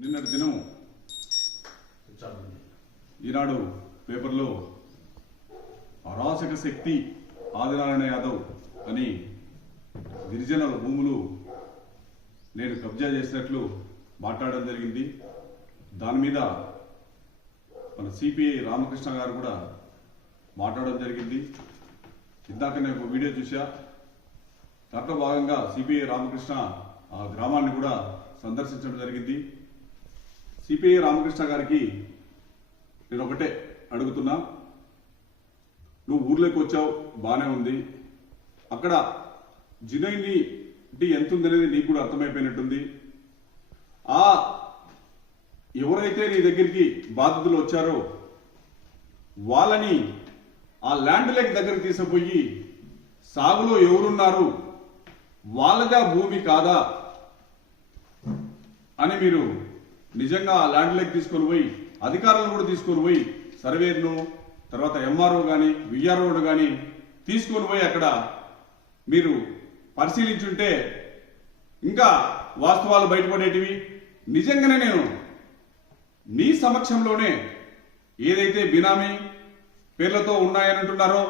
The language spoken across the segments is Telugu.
నిన్నటి దినం ఈనాడు పేపర్లో అరాచక శక్తి ఆదినారాయణ యాదవ్ అని గిరిజనుల భూములు నేను కబ్జా చేసినట్లు మాట్లాడడం జరిగింది. దాని మీద మన సిపిఐ రామకృష్ణ గారు కూడా మాట్లాడడం జరిగింది. ఇందాక నేను ఒక వీడియో చూసా దాంట్లో భాగంగా సిపిఐ రామకృష్ణ ఆ గ్రామాన్ని కూడా సందర్శించడం జరిగింది. సిపిఐ రామకృష్ణ గారికి నేను ఒకటే అడుగుతున్నా. నువ్వు ఊర్లోకి వచ్చావు బాగానే ఉంది. అక్కడ జినైని ఎంత ఉందనేది నీకు కూడా అర్థమైపోయినట్టుంది. ఆ ఎవరైతే నీ దగ్గరికి బాధితులు వచ్చారో వాళ్ళని ఆ ల్యాండ్ లేక్ దగ్గరికి తీసుకుపోయి సాగులో ఎవరున్నారు వాళ్ళగా భూమి కాదా అని మీరు నిజంగా ల్యాండ్ లేక్ తీసుకొని పోయి అధికారులను కూడా తీసుకొని పోయి సర్వేర్ను తర్వాత ఎంఆర్ఓ కానీ విఆర్ఓను కానీ తీసుకొని పోయి అక్కడ మీరు పరిశీలించుంటే ఇంకా వాస్తవాలు బయటపడేటివి. నిజంగానే నేను నీ సమక్షంలోనే ఏదైతే బినామీ పేర్లతో ఉన్నాయని అంటున్నారో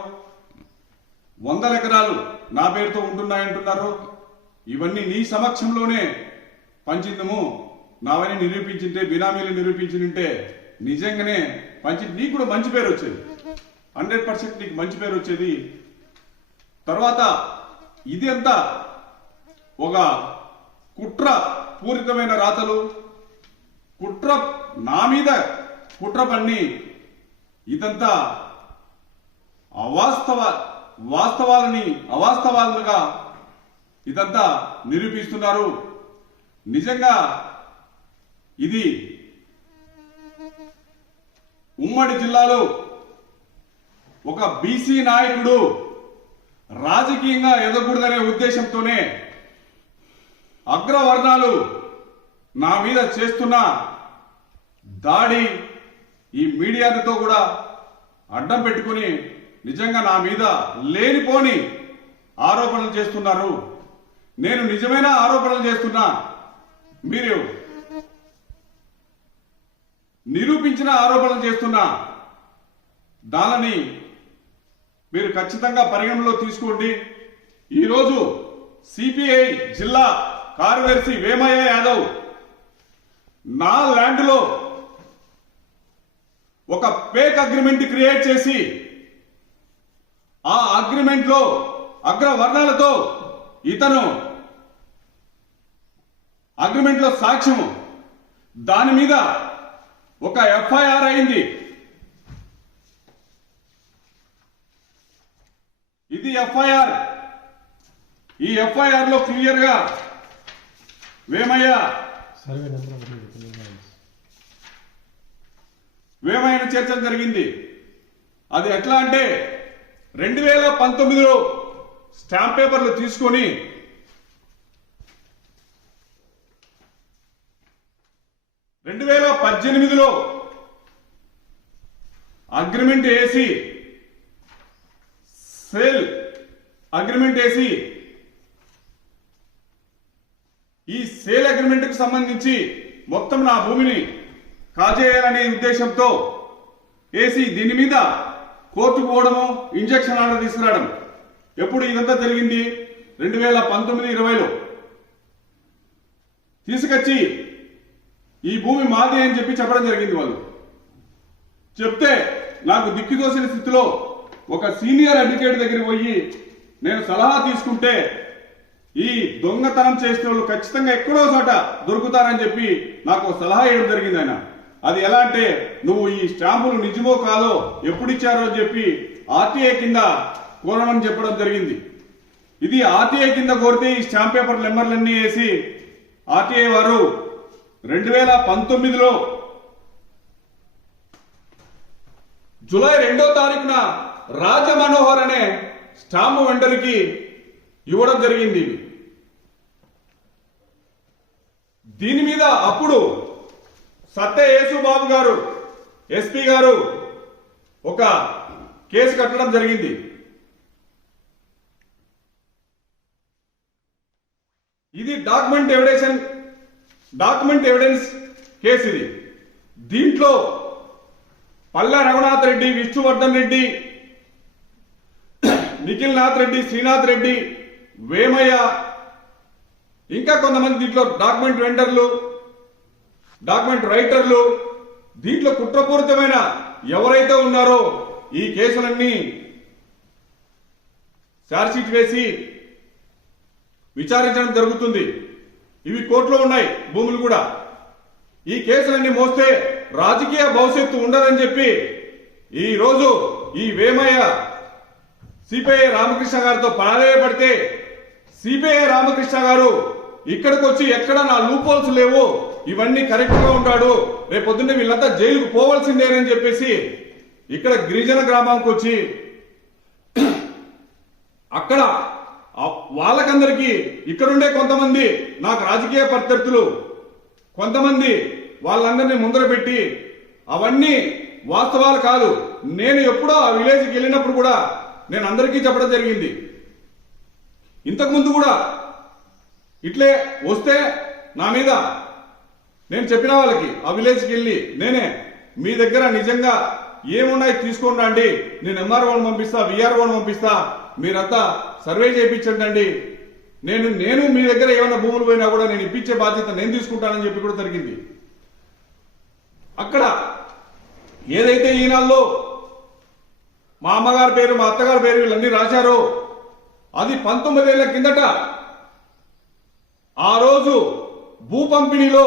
వందల ఎకరాలు నా పేరుతో ఉంటున్నాయంటున్నారో ఇవన్నీ నీ సమక్షంలోనే పంచిందము. నావని నిరూపించింటే బినామీలు నిరూపించింటే నిజంగానే మంచి నీకు కూడా మంచి పేరు వచ్చేది. హండ్రెడ్ పర్సెంట్ నీకు మంచి పేరు వచ్చేది. తర్వాత ఇది అంతా ఒక కుట్ర పూరితమైన రాతలు కుట్ర నా మీద కుట్ర పన్ని ఇదంతా అవాస్తవ వాస్తవాలని అవాస్తవాలుగా ఇదంతా నిరూపిస్తున్నారు. నిజంగా ఇది ఉమ్మడి జిల్లాలో ఒక బీసీ నాయకుడు రాజకీయంగా ఎదగకూడదనే ఉద్దేశంతోనే అగ్రవర్ణాలు నా మీద చేస్తున్న దాడి ఈ మీడియాతో కూడా అడ్డం పెట్టుకుని నిజంగా నా మీద లేనిపోని ఆరోపణలు చేస్తున్నారు. నేను నిజమైన ఆరోపణలు చేస్తున్నా. మీరు నిరూపించిన ఆరోపణలు చేస్తున్నా. దానిని మీరు ఖచ్చితంగా పరిగణనలో తీసుకోండి. ఈరోజు సిపిఐ జిల్లా కార్యదర్శి వేమయ్య యాదవ్ నా ల్యాండ్లో ఒక పేక్ అగ్రిమెంట్ క్రియేట్ చేసి ఆ అగ్రిమెంట్లో అగ్రవర్ణాలతో ఇతను అగ్రిమెంట్లో సాక్ష్యము దాని మీద ఒక ఎఫ్ఐఆర్ అయింది. ఇది ఎఫ్ఐఆర్. ఈ ఎఫ్ఐఆర్లో క్లియర్గా వేమయ్య సర్వే చర్చ జరిగింది. అది ఎట్లా అంటే రెండు వేల పంతొమ్మిదిలో స్టాంప్ పేపర్లు తీసుకొని రెండు వేల పద్దెనిమిదిలో అగ్రిమెంట్ వేసి సేల్ అగ్రిమెంట్ వేసి ఈ సేల్ అగ్రిమెంట్కు సంబంధించి మొత్తం నా భూమిని కాజేయాలనే ఉద్దేశంతో వేసి దీని మీద కోర్టు పోవడము ఇంజక్షన్ ఆర్డర్ తీసుకురావడం. ఎప్పుడు ఇదంతా జరిగింది? రెండు వేల పంతొమ్మిది ఇరవైలో. తీసుకొచ్చి ఈ భూమి మాది అని చెప్పి చెప్పడం జరిగింది వాళ్ళు. చెప్తే నాకు దిక్కుదోసిన స్థితిలో ఒక సీనియర్ అడ్వకేట్ దగ్గరికి పోయి నేను సలహా తీసుకుంటే ఈ దొంగతనం చేసిన వాళ్ళు ఖచ్చితంగా ఎక్కడో చోట దొరుకుతారని చెప్పి నాకు సలహా ఇవ్వడం జరిగింది ఆయన. అది ఎలా అంటే నువ్వు ఈ స్టాంపులు నిజమో కాదో ఎప్పుడు ఇచ్చారో అని చెప్పి ఆర్టీఐ కింద కోరమని చెప్పడం జరిగింది. ఇది ఆర్టీఐ కింద కోరితే ఈ స్టాంప్ పేపర్ నెంబర్లన్నీ వేసి ఆర్టీఐ వారు రెండు వేల పంతొమ్మిదిలో జూలై రెండో తారీఖున రాజ మనోహర్ అనే స్టాంపు వెండర్కి ఇవ్వడం జరిగింది. దీని మీద అప్పుడు సత్య యేసుబాబు గారు ఎస్పీ గారు ఒక కేసు కట్టడం జరిగింది. ఇది డాక్యుమెంట్ ఎవిడేషన్ డాక్యుమెంట్ ఎవిడెన్స్ కేసు ఇది దీంట్లో పల్లె రఘునాథ్ రెడ్డి విష్ణువర్ధన్ రెడ్డి నిఖిల్ నాథ్ రెడ్డి శ్రీనాథ్ రెడ్డి వేమయ్య ఇంకా కొంతమంది దీంట్లో డాక్యుమెంట్ వెండర్లు డాక్యుమెంట్ రైటర్లు దీంట్లో కుట్రపూరితమైన ఎవరైతే ఉన్నారో ఈ కేసులన్నీ ఛార్జ్షీట్ వేసి విచారించడం జరుగుతుంది. ఇవి కోర్టులో ఉన్నాయి భూములు కూడా. ఈ కేసులన్నీ మోస్తే రాజకీయ భవిష్యత్తు ఉండదని చెప్పి ఈ రోజు ఈ వేమయ్య సిపిఐ రామకృష్ణ గారితో పరాజయపడితే సిపిఐ రామకృష్ణ గారు ఇక్కడికి వచ్చి ఎక్కడ నా లూపోల్స్ లేవు ఇవన్నీ కరెక్ట్గా ఉంటాడు రేపొద్దున్నే వీళ్ళంతా జైలుకు పోవాల్సిందేనని చెప్పేసి ఇక్కడ గిరిజన గ్రామానికి వచ్చి అక్కడ వాళ్ళకందరికీ ఇక్కడుండే కొంతమంది నాకు రాజకీయ ప్రత్యర్థులు కొంతమంది వాళ్ళందరినీ ముందర పెట్టి అవన్నీ వాస్తవాలు కాదు. నేను ఎప్పుడో ఆ విలేజ్కి వెళ్ళినప్పుడు కూడా నేను అందరికీ చెప్పడం జరిగింది. ఇంతకుముందు కూడా ఇట్లే వస్తే నా మీద నేను చెప్పిన వాళ్ళకి ఆ విలేజ్కి వెళ్ళి నేనే మీ దగ్గర నిజంగా ఏమున్నాయి తీసుకోండి అండి నేను ఎంఆర్ఓని పంపిస్తా విఆర్ఓని పంపిస్తా మీరంతా సర్వే చేయించండి నేను నేను మీ దగ్గర ఏమైనా భూములు పోయినా కూడా నేను ఇప్పించే బాధ్యత నేను తీసుకుంటానని చెప్పి కూడా జరిగింది. అక్కడ ఏదైతే ఈనాల్లో మా అమ్మగారి పేరు మా అత్తగారి పేరు వీళ్ళన్నీ రాశారో అది పంతొమ్మిదేళ్ళ కిందట ఆ రోజు భూ పంపిణీలో